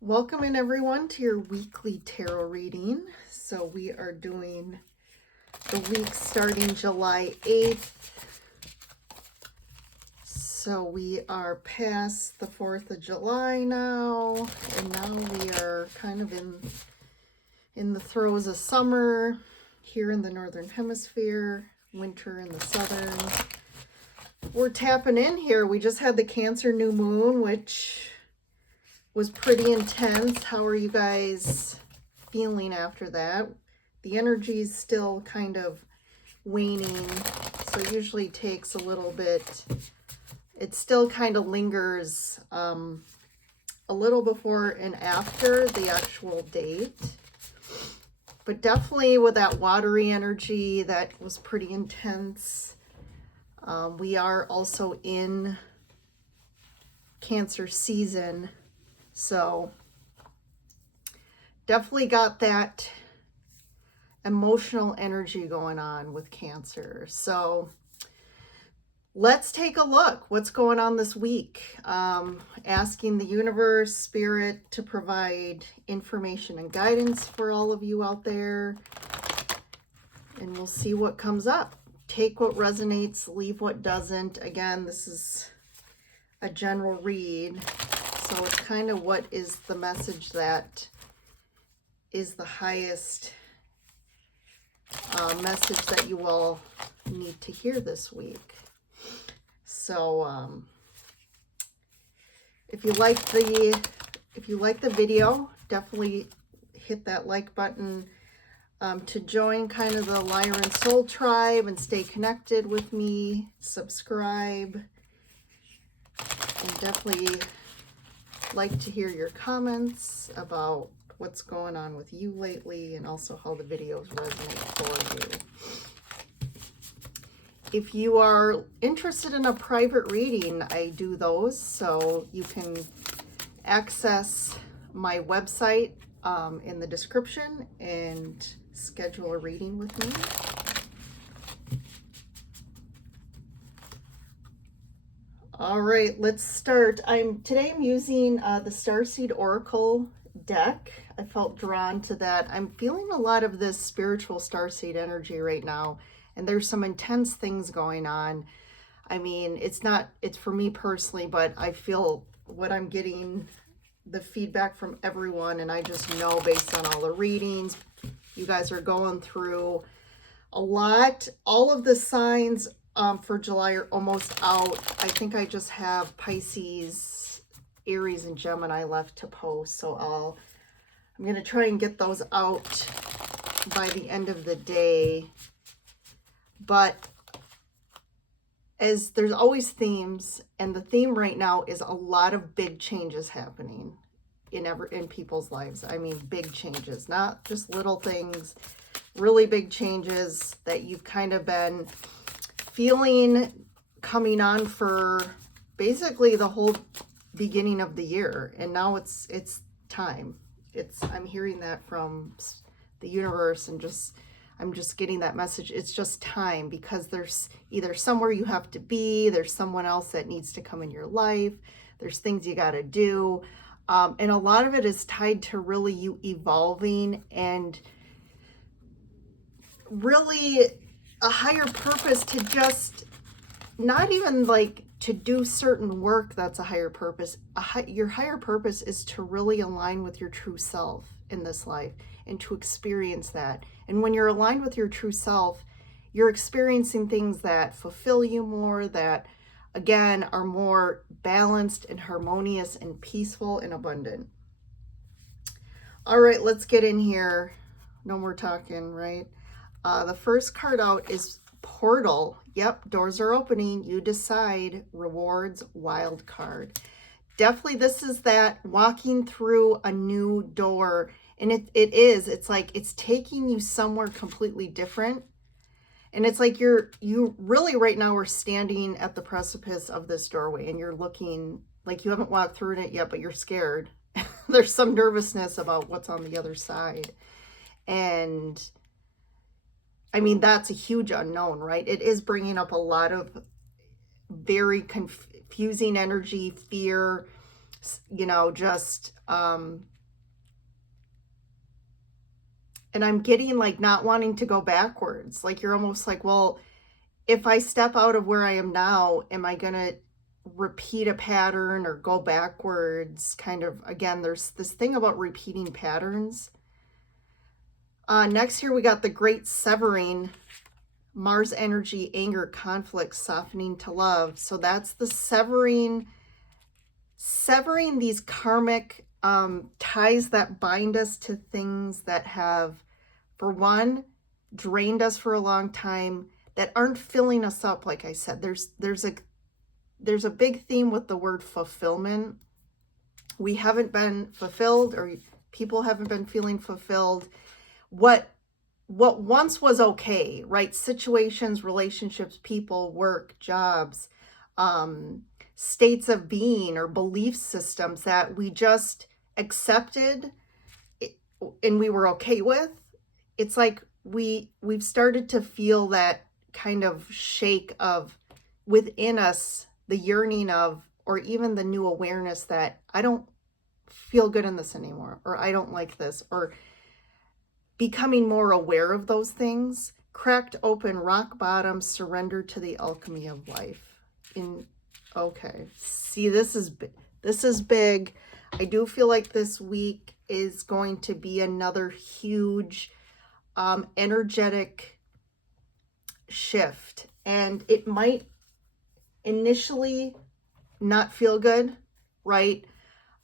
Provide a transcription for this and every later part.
Welcome in everyone to your weekly tarot reading. So we are doing the week starting July 8th. So we are past the 4th of July now, and now we are kind of in the throes of summer here in the Northern Hemisphere, winter in the Southern. We're tapping in here. We just had the Cancer new moon, which was pretty intense. How are you guys feeling after that? The energy is still kind of waning, so it usually takes a little bit. It still kind of lingers a little before and after the actual date. But definitely with that watery energy, that was pretty intense. We are also in Cancer season. So definitely got that emotional energy going on with Cancer. So let's take a look. What's going on this week? Asking the universe, spirit to provide information and guidance for all of you out there. And we'll see what comes up. Take what resonates, leave what doesn't. Again, this is a general read. So it's kind of what is the message that is the highest message that you all need to hear this week. So if you like the video, definitely hit that like button to join kind of the Lyran Soul Tribe and stay connected with me. Subscribe, and definitely like to hear your comments about what's going on with you lately, and also how the videos resonate for you. If you are interested in a private reading, I do those, so you can access my website in the description and schedule a reading with me. All right, let's start. Today I'm using the Starseed Oracle deck. I felt drawn to that. I'm feeling a lot of this spiritual starseed energy right now, and there's some intense things going on. I mean, it's for me personally, but I feel what I'm getting, the feedback from everyone, and I just know based on all the readings, you guys are going through a lot. All of the signs for July are almost out. I think I just have Pisces, Aries, and Gemini left to post. So I'm going to try and get those out by the end of the day. But as there's always themes, and the theme right now is a lot of big changes happening in people's lives. I mean, big changes, not just little things, really big changes that you've kind of been feeling coming on for basically the whole beginning of the year, and now it's time. I'm hearing that from the universe, and I'm just getting that message. It's just time, because there's either somewhere you have to be, there's someone else that needs to come in your life, there's things you got to do, and a lot of it is tied to really you evolving and really a higher purpose, to just not even like to do certain work. That's a higher purpose. Your higher purpose is to really align with your true self in this life and to experience that. And when you're aligned with your true self, you're experiencing things that fulfill you more, that again are more balanced and harmonious and peaceful and abundant. All right, let's get in here. No more talking, right? The first card out is Portal. Yep, doors are opening. You decide. Rewards, wild card. Definitely this is that walking through a new door. And it's like it's taking you somewhere completely different. And it's like you really right now are standing at the precipice of this doorway, and you're looking like you haven't walked through it yet, but you're scared. There's some nervousness about what's on the other side. And I mean, that's a huge unknown, right? It is bringing up a lot of very confusing energy, fear, you know, just, and I'm getting like not wanting to go backwards. Like you're almost like, well, if I step out of where I am now, am I going to repeat a pattern or go backwards? Kind of, again, there's this thing about repeating patterns. Next here, we got the Great Severing, Mars energy, anger, conflict, softening to love. So that's the severing these karmic ties that bind us to things that have, for one, drained us for a long time, that aren't filling us up. Like I said, there's a big theme with the word fulfillment. We haven't been fulfilled, or people haven't been feeling fulfilled. What once was okay, right? Situations, relationships, people, work, jobs, states of being or belief systems that we just accepted and we were okay with. It's like we've started to feel that kind of shake of within us, the yearning of, or even the new awareness that I don't feel good in this anymore, or I don't like this, or becoming more aware of those things. Cracked open, rock bottom, surrender to the alchemy of life. Okay, see, this is big. I do feel like this week is going to be another huge energetic shift, and it might initially not feel good, right?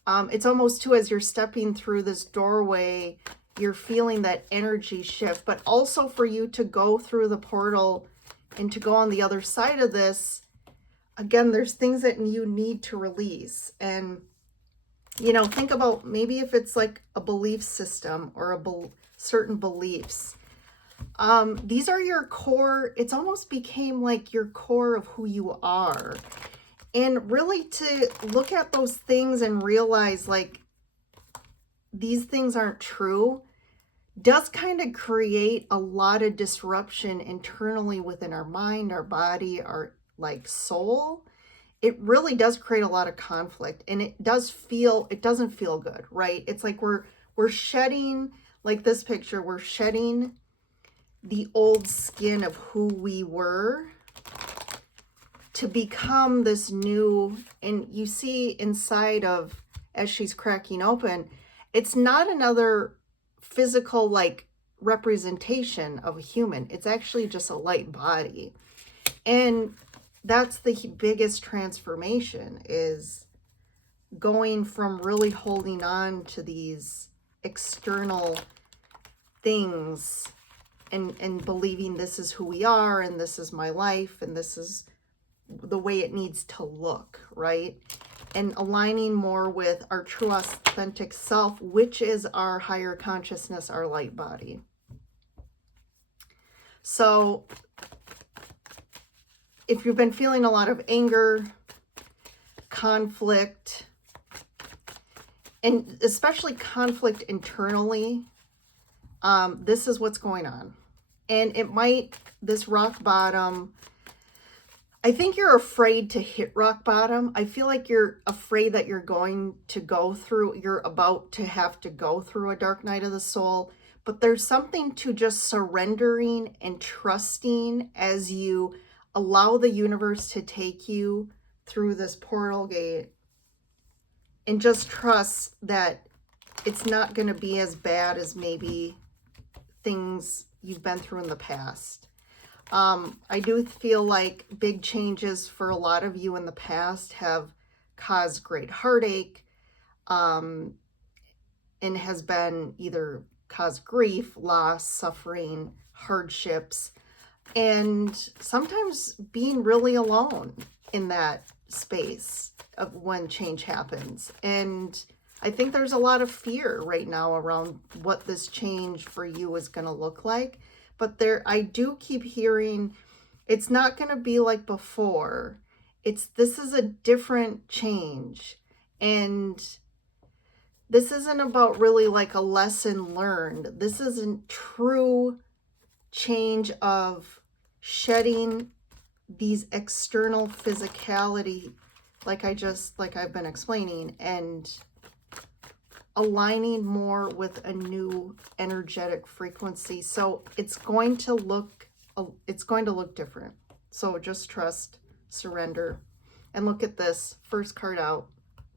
It's almost too, as you're stepping through this doorway, you're feeling that energy shift, but also for you to go through the portal and to go on the other side of this, again, there's things that you need to release. And, you know, think about maybe if it's like a belief system or certain beliefs. These are your core. It's almost became like your core of who you are. And really to look at those things and realize like these things aren't true does kind of create a lot of disruption internally within our mind, our body, our like soul. It really does create a lot of conflict, and it doesn't feel good, right? It's like we're shedding, like this picture, we're shedding the old skin of who we were to become this new. And you see inside of, as she's cracking open, it's not another physical like representation of a human. It's actually just a light body. And that's the biggest transformation, is going from really holding on to these external things and believing this is who we are and this is my life and this is the way it needs to look, right? And aligning more with our true authentic self, which is our higher consciousness, our light body. So if you've been feeling a lot of anger, conflict, and especially conflict internally, this is what's going on. And it might, this rock bottom, I think you're afraid to hit rock bottom. I feel like you're afraid that you're going to go through, you're about to have to go through a dark night of the soul. But there's something to just surrendering and trusting as you allow the universe to take you through this portal gate, and just trust that it's not going to be as bad as maybe things you've been through in the past. I do feel like big changes for a lot of you in the past have caused great heartache, and has been either caused grief, loss, suffering, hardships, and sometimes being really alone in that space of when change happens. And I think there's a lot of fear right now around what this change for you is going to look like. But I do keep hearing it's not going to be like before. This is a different change. And this isn't about really like a lesson learned. This isn't true change of shedding these external physicality like I've been explaining, and aligning more with a new energetic frequency. So it's going to look different. So just trust, surrender, and look at this first card out.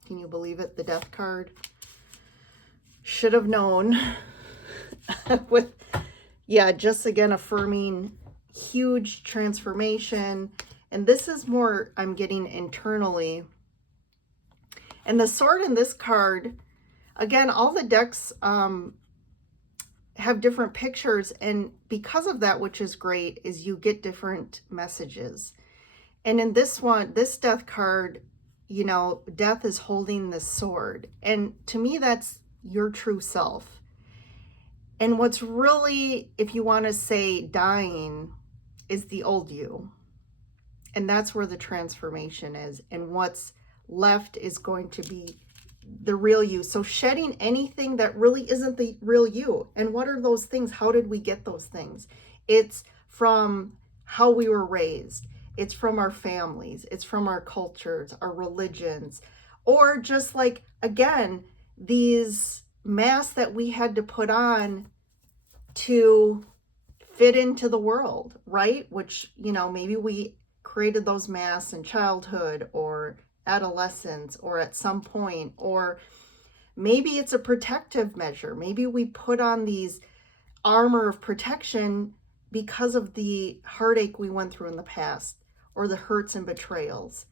Can you believe it? The Death card. Should have known. With, yeah, just again affirming huge transformation. And this is more I'm getting internally. And the Sword in this card, again, all the decks have different pictures, and because of that, which is great, is you get different messages. And in this one, this Death card, you know, Death is holding this sword. And to me, that's your true self. And what's really, if you want to say dying, is the old you. And that's where the transformation is. And what's left is going to be the real you. So shedding anything that really isn't the real you. And what are those things? How did we get those things? It's from how we were raised. It's from our families. It's from our cultures, our religions, or just like, again, these masks that we had to put on to fit into the world, right? Which, you know, maybe we created those masks in childhood or adolescence or at some point, or maybe it's a protective measure. Maybe we put on these armor of protection because of the heartache we went through in the past, or the hurts and betrayals.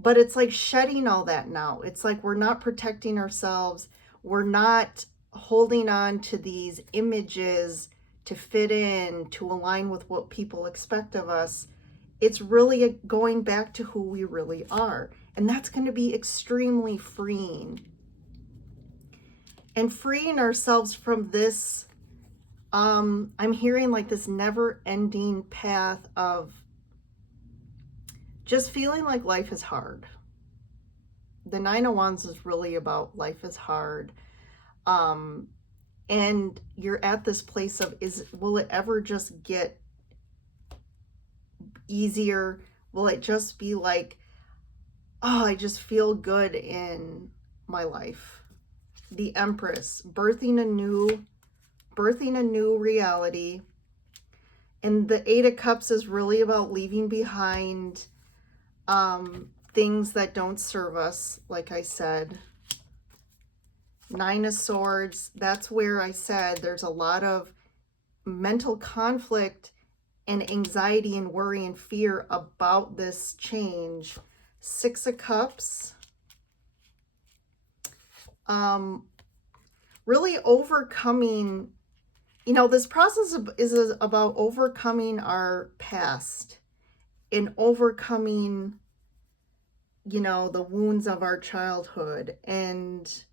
But it's like shedding all that now. It's like we're not protecting ourselves. We're not holding on to these images to fit in, to align with what people expect of us. It's really going back to who we really are. And that's going to be extremely freeing. And freeing ourselves from this, I'm hearing like this never-ending path of just feeling like life is hard. The Nine of Wands is really about life is hard. And you're at this place of, will it ever just get easier? Will it just be like, oh, I just feel good in my life? The Empress, birthing a new reality. And the Eight of Cups is really about leaving behind things that don't serve us, like I said. Nine of Swords, that's where I said there's a lot of mental conflict and anxiety and worry and fear about this change. Six of Cups, really overcoming, you know, this process is about overcoming our past and overcoming, you know, the wounds of our childhood and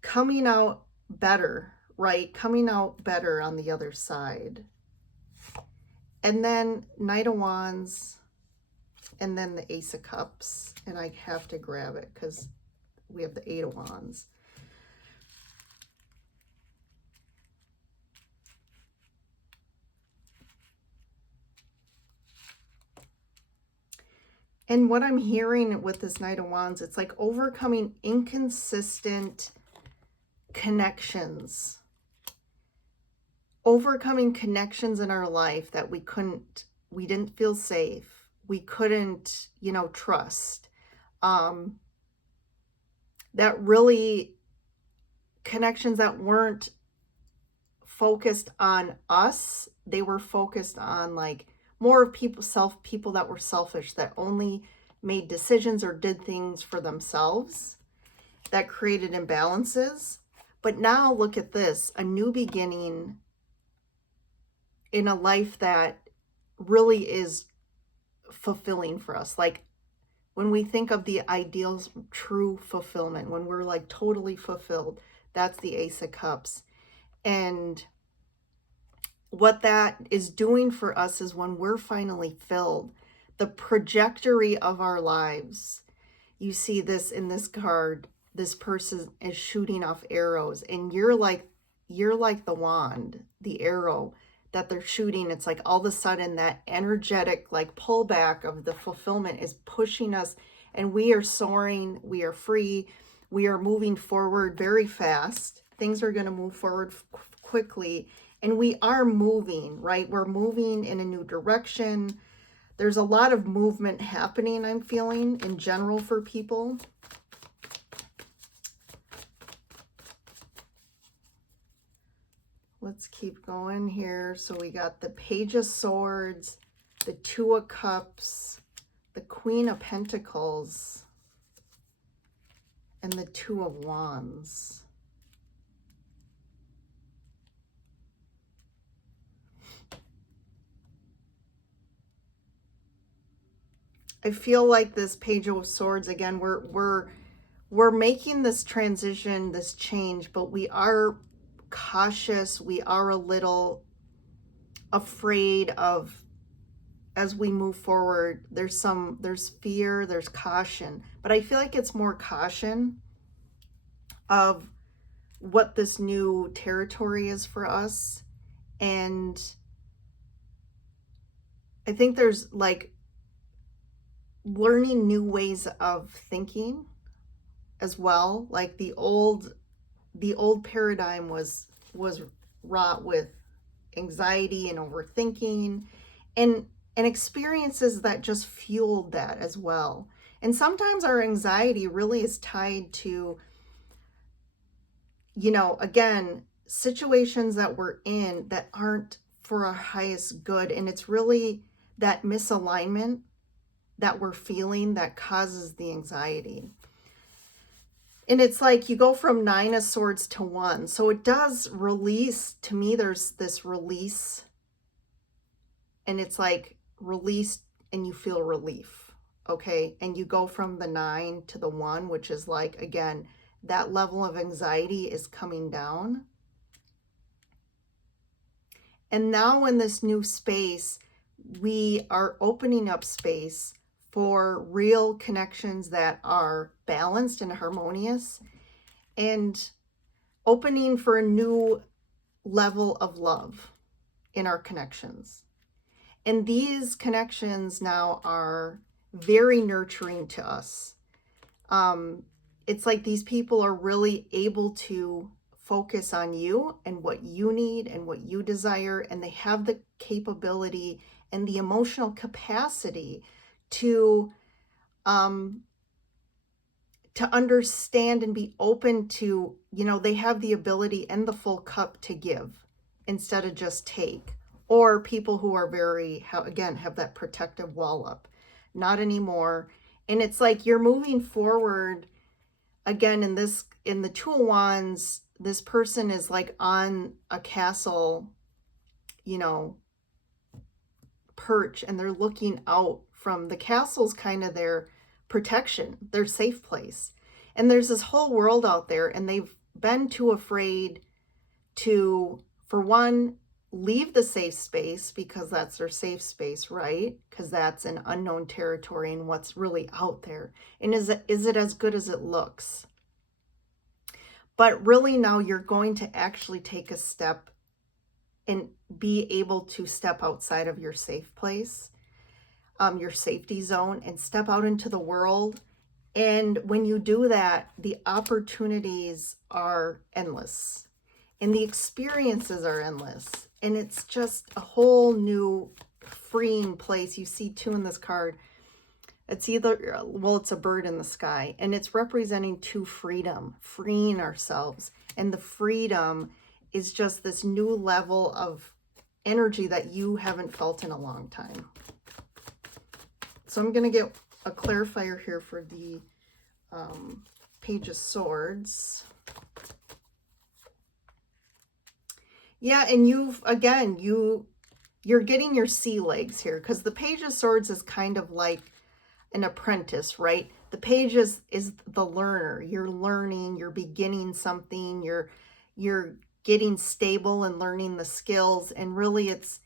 coming out better, right? Coming out better on the other side. And then Knight of Wands, and then the Ace of Cups. And I have to grab it because we have the Eight of Wands. And what I'm hearing with this Knight of Wands, it's like overcoming inconsistent connections. Overcoming connections in our life that we didn't feel safe. We couldn't, you know, trust. That really, connections that weren't focused on us. They were focused on like more of people that were selfish, that only made decisions or did things for themselves, that created imbalances. But now look at this, a new beginning in a life that really is fulfilling for us. Like when we think of the ideals, true fulfillment, when we're like totally fulfilled, that's the Ace of Cups. And what that is doing for us is when we're finally filled, the trajectory of our lives. You see this in this card, this person is shooting off arrows, and you're like the wand, the arrow that they're shooting. It's like all of a sudden that energetic like pullback of the fulfillment is pushing us, and we are soaring, we are free, we are moving forward very fast. Things are going to move forward quickly, and we are moving, right? We're moving in a new direction. There's a lot of movement happening, I'm feeling, in general for people. Let's keep going here. So we got the Page of Swords, the Two of Cups, the Queen of Pentacles, and the Two of Wands. I feel like this Page of Swords, again, we're making this transition, this change, but we are cautious. We are a little afraid of, as we move forward, there's fear, there's caution, but I feel like it's more caution of what this new territory is for us. And I think there's like learning new ways of thinking as well. Like the old paradigm was wrought with anxiety and overthinking and experiences that just fueled that as well. And sometimes our anxiety really is tied to, you know, again, situations that we're in that aren't for our highest good. And it's really that misalignment that we're feeling that causes the anxiety. And it's like you go from 9 of Swords to 1. So it does release. To me, there's this release. And it's like release and you feel relief. Okay. And you go from the 9 to the 1, which is like, again, that level of anxiety is coming down. And now in this new space, we are opening up space for real connections that are balanced and harmonious, and opening for a new level of love in our connections. And these connections now are very nurturing to us. It's like these people are really able to focus on you and what you need and what you desire, and they have the capability and the emotional capacity to understand and be open to, you know, they have the ability and the full cup to give instead of just take. Or people who are very, again, have that protective wall up. Not anymore. And it's like you're moving forward again in the Two of Wands. This person is like on a castle, you know, perch, and they're looking out from the castle's kind of their protection, their safe place. And there's this whole world out there, and they've been too afraid to, for one, leave the safe space because that's their safe space, right? Because that's an unknown territory and what's really out there. And is it as good as it looks? But really now you're going to actually take a step and be able to step outside of your safe place, your safety zone, and step out into the world. And when you do that, the opportunities are endless and the experiences are endless. And it's just a whole new freeing place. You see 2 in this card. It's either, well, it's a bird in the sky, and it's representing to freedom, freeing ourselves. And the freedom is just this new level of energy that you haven't felt in a long time. So I'm going to get a clarifier here for the Page of Swords. Yeah, and you're getting your sea legs here, because the Page of Swords is kind of like an apprentice, right? The Page is the learner. You're learning, you're beginning something, you're getting stable and learning the skills, and really it's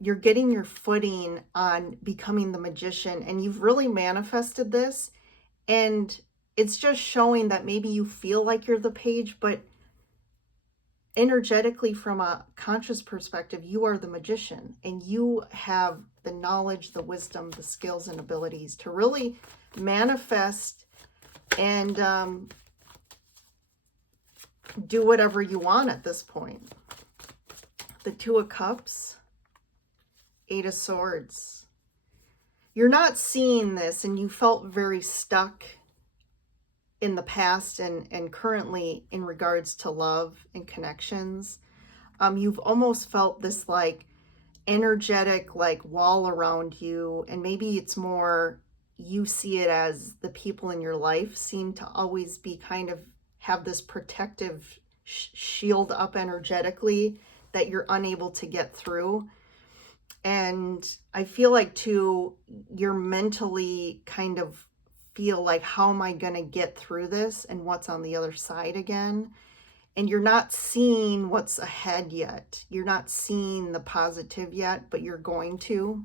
you're getting your footing on becoming the magician, and you've really manifested this. And it's just showing that maybe you feel like you're the page, but energetically, from a conscious perspective, you are the magician, and you have the knowledge, the wisdom, the skills and abilities to really manifest and do whatever you want at this point. The Two of Cups, Eight of Swords. You're not seeing this, and you felt very stuck in the past and currently in regards to love and connections. You've almost felt this like energetic like wall around you, and maybe it's more you see it as the people in your life seem to always be kind of have this protective shield up energetically that you're unable to get through. And I feel like too, you're mentally kind of feel like, how am I going to get through this and what's on the other side again? And you're not seeing what's ahead yet. You're not seeing the positive yet, but you're going to.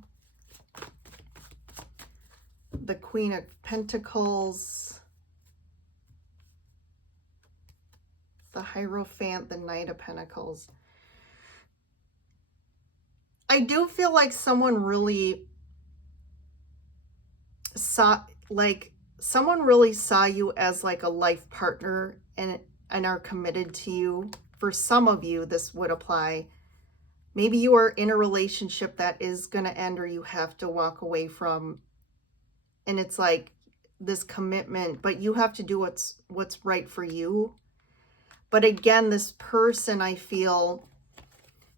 The Queen of Pentacles, the Hierophant, the Knight of Pentacles. I do feel like someone really saw you as like a life partner and are committed to you. For some of you, this would apply. Maybe you are in a relationship that is going to end or you have to walk away from, and it's like this commitment, but you have to do what's right for you. But again, this person, I feel,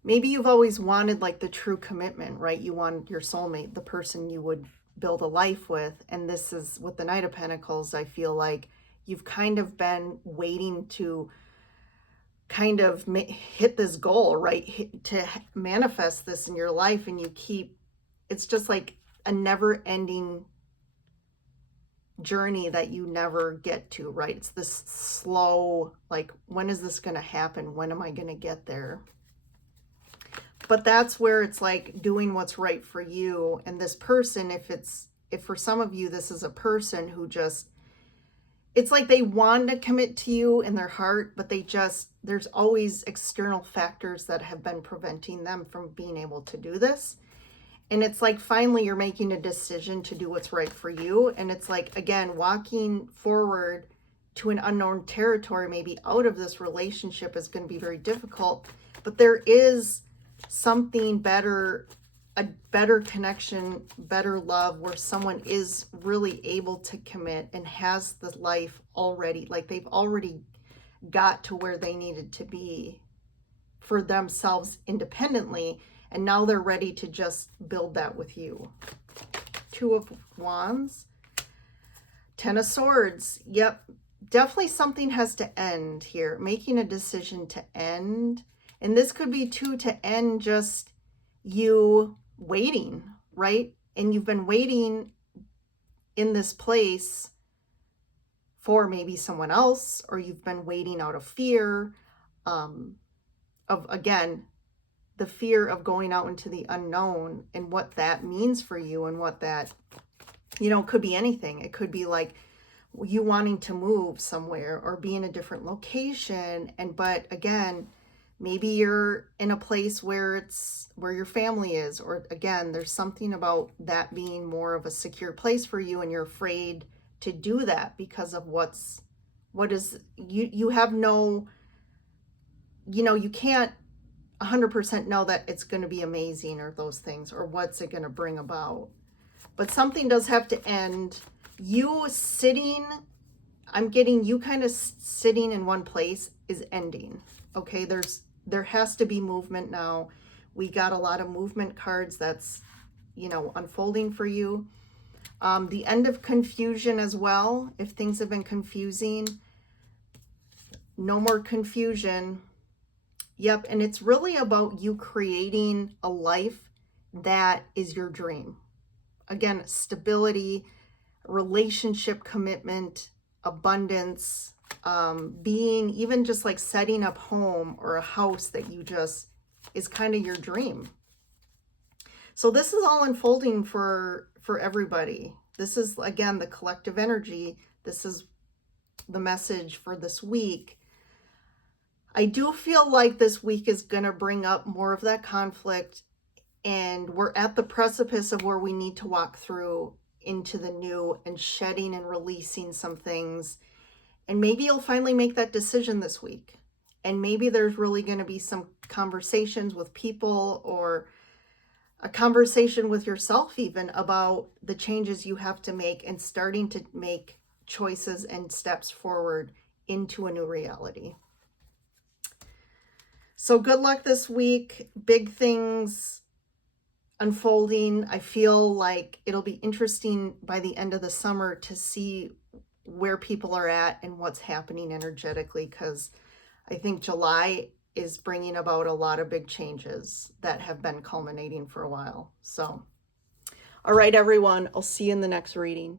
maybe you've always wanted like the true commitment, right? You wanted your soulmate, the person you would build a life with. And this is with the Knight of Pentacles. I feel like you've kind of been waiting to kind of hit this goal, right? To manifest this in your life. And you keep, it's just like a never ending journey that you never get to, right? It's this slow, like, when is this going to happen? When am I going to get there? But that's where it's like doing what's right for you. And this person, if for some of you, this is a person who just, it's like they want to commit to you in their heart, but there's always external factors that have been preventing them from being able to do this. And it's like, finally, you're making a decision to do what's right for you. And it's like, again, walking forward to an unknown territory, maybe out of this relationship, is going to be very difficult. But there is something better, a better connection, better love, where someone is really able to commit and has the life already, like they've already got to where they needed to be for themselves independently. And now they're ready to just build that with you. Two of Wands, Ten of Swords. Yep, definitely something has to end here. Making a decision to end. And this could be too, to end just you waiting, right? And you've been waiting in this place for maybe someone else, or you've been waiting out of fear of, again, the fear of going out into the unknown and what that means for you, and what that, could be anything. It could be like you wanting to move somewhere or be in a different location. But again, maybe you're in a place where your family is, or again, there's something about that being more of a secure place for you, and you're afraid to do that because of you have no, you can't 100% know that it's going to be amazing, or those things, or what's it going to bring about. But something does have to end. I'm getting you kind of sitting in one place is ending. Okay, there has to be movement now. We got a lot of movement cards that's, unfolding for you. The end of confusion as well. If things have been confusing, no more confusion. Yep, and it's really about you creating a life that is your dream. Again, stability, relationship commitment, abundance, being, even just like setting up home or a house that you just is kind of your dream. So this is all unfolding for everybody. This is, again, the collective energy. This is the message for this week. I do feel like this week is going to bring up more of that conflict, and we're at the precipice of where we need to walk through. into the new and shedding and releasing some things. And maybe you'll finally make that decision this week. And maybe there's really going to be some conversations with people, or a conversation with yourself even, about the changes you have to make and starting to make choices and steps forward into a new reality. So good luck this week. Big things unfolding. I feel like it'll be interesting by the end of the summer to see where people are at and what's happening energetically, because I think July is bringing about a lot of big changes that have been culminating for a while. So, all right, everyone, I'll see you in the next reading.